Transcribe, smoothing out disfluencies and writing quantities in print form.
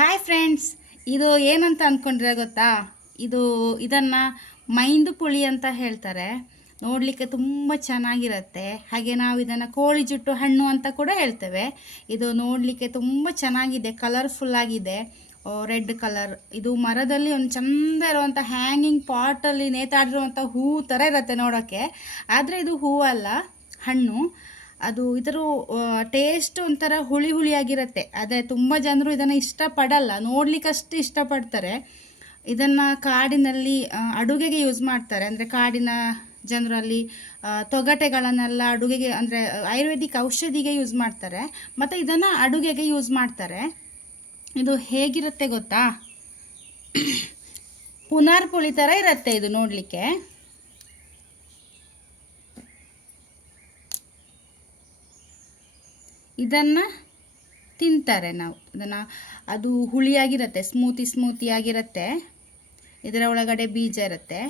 Hi friends, ಇದು ಏನಂತ ಅಂದ್ಕೊಂಡ್ರೆ ಗೊತ್ತಾ? ಇದನ್ನು ಮೈಂದು ಪುಳಿ ಅಂತ ಹೇಳ್ತಾರೆ. ನೋಡಲಿಕ್ಕೆ ತುಂಬ ಚೆನ್ನಾಗಿರುತ್ತೆ. ಹಾಗೆ ನಾವು ಇದನ್ನು ಕೋಳಿ ಜುಟ್ಟು ಹಣ್ಣು ಅಂತ ಕೂಡ ಹೇಳ್ತೇವೆ. ಇದು ನೋಡಲಿಕ್ಕೆ ತುಂಬ ಚೆನ್ನಾಗಿದೆ, ಕಲರ್ಫುಲ್ಲಾಗಿದೆ, ರೆಡ್ ಕಲರ್. ಇದು ಮರದಲ್ಲಿ ಒಂದು ಚಂದ ಇರುವಂಥ ಹ್ಯಾಂಗಿಂಗ್ ಪಾಟಲ್ಲಿ ನೇತಾಡಿರುವಂಥ ಹೂವು ಥರ ಇರುತ್ತೆ ನೋಡೋಕ್ಕೆ. ಆದರೆ ಇದು ಹೂವಲ್ಲ, ಹಣ್ಣು. ಇದರ ಟೇಸ್ಟ್ ಒಂಥರ ಹುಳಿ ಹುಳಿಯಾಗಿರುತ್ತೆ. ಅದೇ ತುಂಬ ಜನರು ಇದನ್ನು ಇಷ್ಟಪಡಲ್ಲ, ನೋಡಲಿಕ್ಕಷ್ಟು ಇಷ್ಟಪಡ್ತಾರೆ. ಇದನ್ನು ಕಾಡಿನಲ್ಲಿ ಅಡುಗೆಗೆ ಯೂಸ್ ಮಾಡ್ತಾರೆ. ಅಂದರೆ ಕಾಡಿನ ಜನರಲ್ಲಿ ತೊಗಟೆಗಳನ್ನೆಲ್ಲ ಅಡುಗೆಗೆ, ಅಂದರೆ ಆಯುರ್ವೇದಿಕ್ ಔಷಧಿಗೆ ಯೂಸ್ ಮಾಡ್ತಾರೆ, ಮತ್ತು ಇದನ್ನು ಅಡುಗೆಗೆ ಯೂಸ್ ಮಾಡ್ತಾರೆ. ಇದು ಹೇಗಿರುತ್ತೆ ಗೊತ್ತಾ? ಪುನಾರ್ ಪುಳಿ ಥರ ಇರುತ್ತೆ ಇದು ನೋಡಲಿಕ್ಕೆ. ಇದನ್ನು ತಿಂತಾರೆ ನಾವು. ಅದು ಹುಳಿಯಾಗಿರುತ್ತೆ, ಸ್ಮೂತಿ ಆಗಿರುತ್ತೆ. ಇದರ ಒಳಗಡೆ ಬೀಜ ಇರುತ್ತೆ.